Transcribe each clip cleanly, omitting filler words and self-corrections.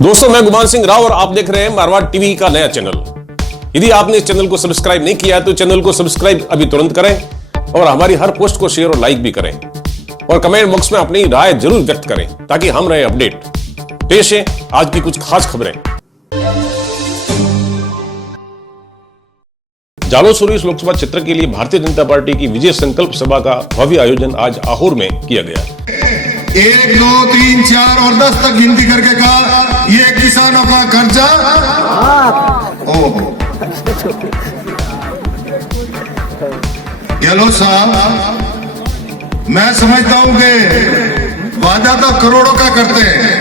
दोस्तों, मैं गुमान सिंह राव और आप देख रहे हैं मारवाड़ टीवी का नया चैनल। यदि आपने इस चैनल को सब्सक्राइब नहीं किया है तो चैनल को सब्सक्राइब अभी तुरंत करें और हमारी हर पोस्ट को शेयर और लाइक भी करें और कमेंट बॉक्स में अपनी राय जरूर व्यक्त करें ताकि हम रहे अपडेट। पेश है आज की कुछ खास खबरें। जालोर इस लोकसभा क्षेत्र के लिए भारतीय जनता पार्टी की विजय संकल्प सभा का भव्य आयोजन आज आहोर में किया गया। 1, 2, 3, 4 और 10 तक गिनती करके कहा ये किसानों का कर्जा गहलोत साहब, मैं समझता हूं कि वादा तो करोड़ों का करते हैं,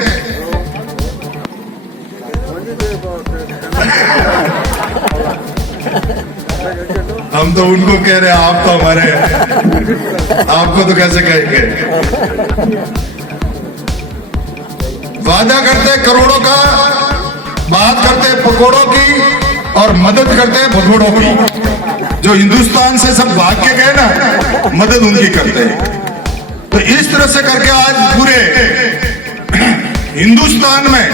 हम तो उनको कह रहे हैं, आप तो हमारे हैं, आपको तो कैसे कहेंगे। वादा करते करोड़ों का, बात करते पकौड़ों की और मदद करते भगोड़ों की। जो हिंदुस्तान से सब भाग के गए ना, मदद उनकी करते हैं। तो इस तरह से करके आज पूरे हिंदुस्तान में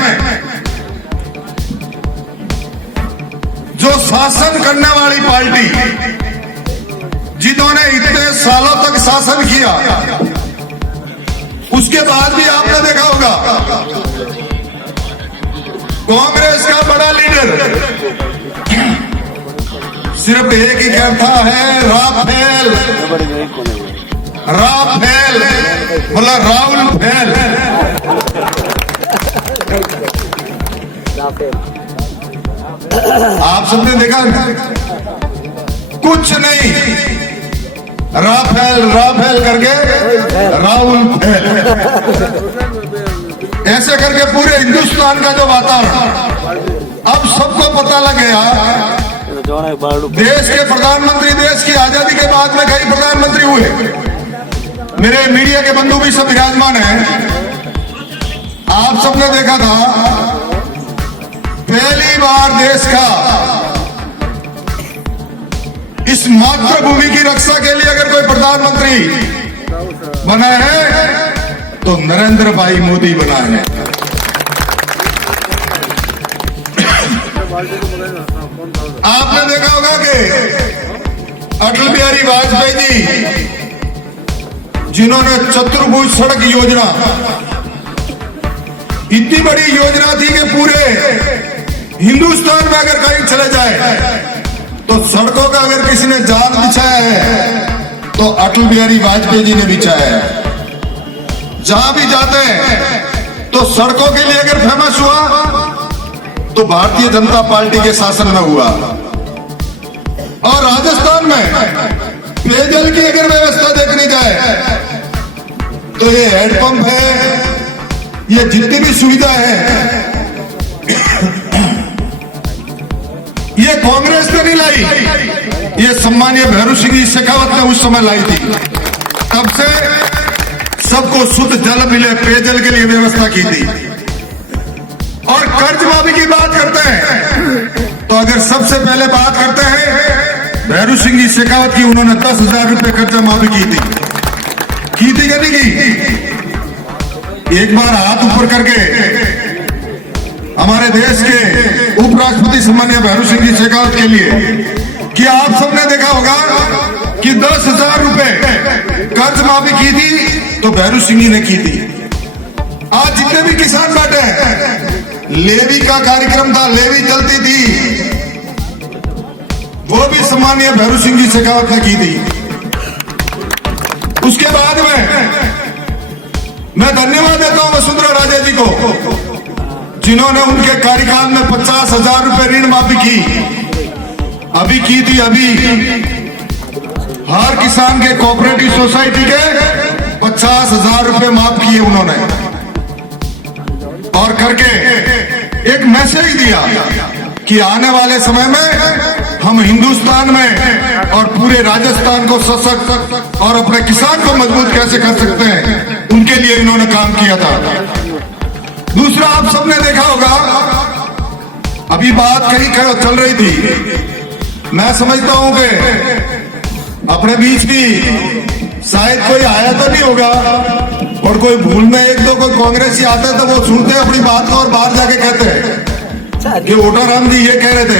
जो शासन करने वाली पार्टी, जिन्होंने इतने सालों तक शासन किया, उसके बाद भी आपने देखा होगा कांग्रेस का बड़ा लीडर सिर्फ एक ही कहता है, राफेल राफेल, बोला राहुल फेल। आप सबने देखा कुछ नहीं, राफेल राफेल करके राहुल फेल, ऐसे करके पूरे हिंदुस्तान का जो वातावरण, अब सबको पता लग गया। देश के प्रधानमंत्री, देश की आजादी के बाद में कई प्रधानमंत्री हुए, मेरे मीडिया के बंधु भी सब विराजमान हैं। आप सबने देखा था पहली बार देश का इस मातृभूमि की रक्षा के लिए अगर कोई प्रधानमंत्री बना है तो नरेंद्र भाई मोदी बना है। आपने देखा होगा कि अटल बिहारी वाजपेयी जी, जिन्होंने चतुर्भुज सड़क योजना, इतनी बड़ी योजना थी कि पूरे हिंदुस्तान में अगर कहीं चले जाए तो सड़कों का अगर किसी ने जाल बिछाया है तो अटल बिहारी वाजपेयी जी ने बिछाया है। जहां भी जाते हैं तो सड़कों के लिए अगर फेमस हुआ तो भारतीय जनता पार्टी के शासन में हुआ। और राजस्थान में पेयजल की अगर व्यवस्था देखनी जाए तो ये हैंडपंप है, ये जितनी भी सुविधा है, ये कांग्रेस ने नहीं लाई, ये सम्मानीय भैरू सिंह शेखावत ने उस समय लाई थी। तब से सबको शुद्ध जल मिले, पेयजल के लिए व्यवस्था की थी। और कर्ज माफी की बात करते हैं तो अगर सबसे पहले बात करते हैं भैरू सिंह शेखावत की, उन्होंने 10,000 रुपए कर्जा माफी की थी कि नहीं की? एक बार हाथ ऊपर करके हमारे देश के उपराष्ट्रपति सम्मानीय भैरू सिंह शेखावत के लिए, कि आप सबने देखा होगा कि 10,000 रुपए कर्ज माफी की थी तो भैरू सिंह ने की थी। आज जितने भी किसान बैठे हैं, लेवी का कार्यक्रम था, लेवी चलती थी, वो भी सम्मानीय भैरू सिंह शेखावत ने की थी। उसके बाद में मैं धन्यवाद देता हूं वसुंधरा राजे जी को, जिन्होंने उनके कार्यकाल में 50,000 रुपए ऋण माफी की, अभी की थी। अभी हर किसान के कोऑपरेटिव सोसाइटी के 50,000 रुपए माफ किए उन्होंने, और करके एक मैसेज दिया कि आने वाले समय में हम हिंदुस्तान में और पूरे राजस्थान को सशक्त और अपने किसान को मजबूत कैसे कर सकते हैं, उनके लिए इन्होंने काम किया था। दूसरा, आप सबने देखा होगा, अभी बात कहीं चल रही थी, मैं समझता हूं कि अपने बीच भी शायद कोई आया तो नहीं होगा, और कोई भूल में एक दो कोई कांग्रेसी आता है तो वो सुनते हैं अपनी बात को और बाहर जाके कहते हैं कि वोटाराम जी ये कह रहे थे।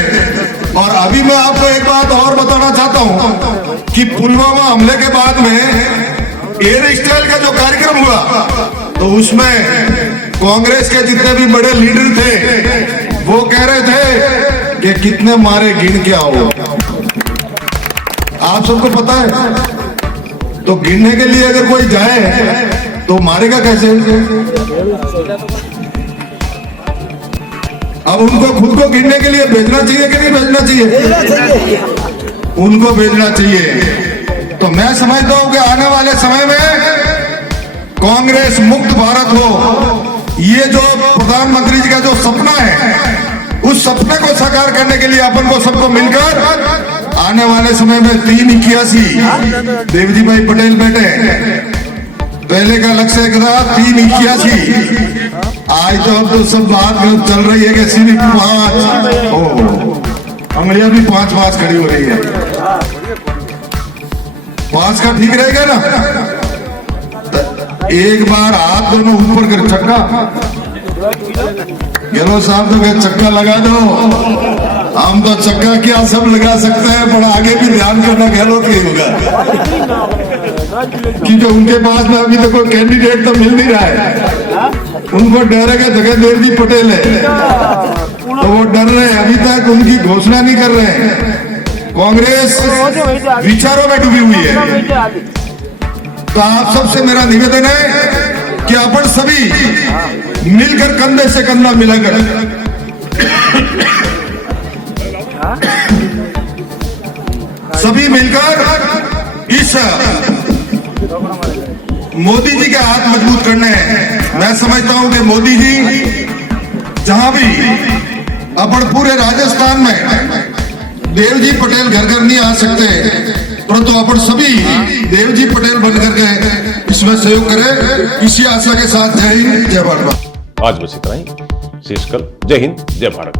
और अभी मैं आपको एक बात और बताना चाहता हूं कि पुलवामा हमले के बाद में एयर स्टाइल का जो कार्यक्रम हुआ तो उसमें कांग्रेस के जितने भी बड़े लीडर थे वो कह रहे थे कि कितने मारे गिन के आओ। आप सबको पता है तो गिनने के लिए अगर कोई जाए तो मारेगा कैसे? अब उनको खुद को गिनने के लिए भेजना चाहिए कि नहीं भेजना चाहिए? उनको भेजना चाहिए। तो मैं समझता हूं कि आने वाले समय में कांग्रेस मुक्त भारत हो, ये जो प्रधानमंत्री जी का जो सपना है उस सपने को साकार करने के लिए अपन को सबको मिलकर आने वाले समय में 381 देवजी भाई पटेल बैठे, पहले का लक्ष्य था 381, आज तो अब तो सब बात चल रही है कि सिर्फ 5 अंगड़ियां भी 5 खड़ी हो रही है। 5 का ठीक रहेगा ना? एक बार हाथ दोनों ऊपर कर छक्का, गहलोत साहब तो कहे चक्का लगा दो। हम तो चक्का क्या सब लगा सकते हैं पर आगे भी ध्यान करना गहलोत ही होगा क्योंकि उनके पास में अभी तो कोई कैंडिडेट तो मिल नहीं रहा है। उनको डर है कि जगदेव जी पटेल है तो वो डर रहे हैं, अभी तक उनकी घोषणा नहीं कर रहे हैं। कांग्रेस विचारों में डूबी हुई है। तो आप सबसे मेरा निवेदन है कि अपन सभी मिलकर कंधे से कंधा मिलाकर सभी मिलकर इस मोदी जी के हाथ मजबूत करने हैं। मैं समझता हूं कि मोदी जी जहां भी अपन पूरे राजस्थान में देवजी पटेल घर घर नहीं आ सकते परंतु अपन सभी देवजी पटेल बनकर के इसमें सहयोग करें, इसी आशा के साथ जय हिंद जय भारत। आज बस इतना ही। शीर्षकल जय हिंद जय भारत।